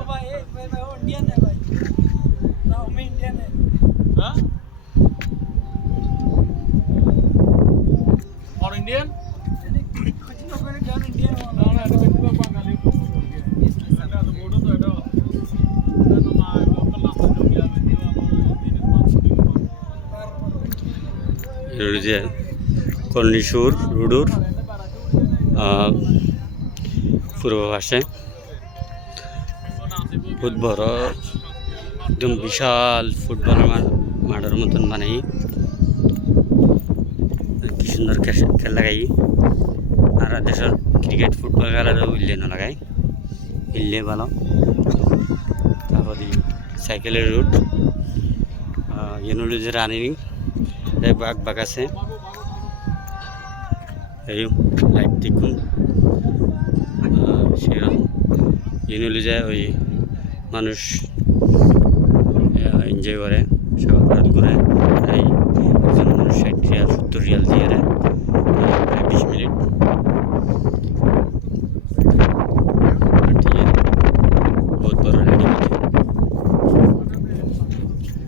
Indian है भाई ना मैं इंडियन है हाँ और इंडियन कुछ लोगों ने कहा इंडियन ना ना এটা দেখতে বাঙালি তো এটা তো বড় তো এটা এটা মা লোকাল নাম জমি আছে এটা যে কর্ণিসুর রুডুর পূর্ব পাশে বহুত বড় একদম বিশাল ফুটবল মাঠের মতন বানাই কি সুন্দর খেলা গাই আর দেশের ক্রিকেট ফুটবল খেলারও উল্লে না লাগাই ইল্লে ভালো তারপরে সাইকেলের রুট যে রানিং বাঘ বাঘ আছে এই লাইট দেখুন সেরকম যায় ওই মানুষ এনজয় করে সকাল ঘুরে এই মানুষ 60 রিয়াল 70 রিয়াল দিয়ে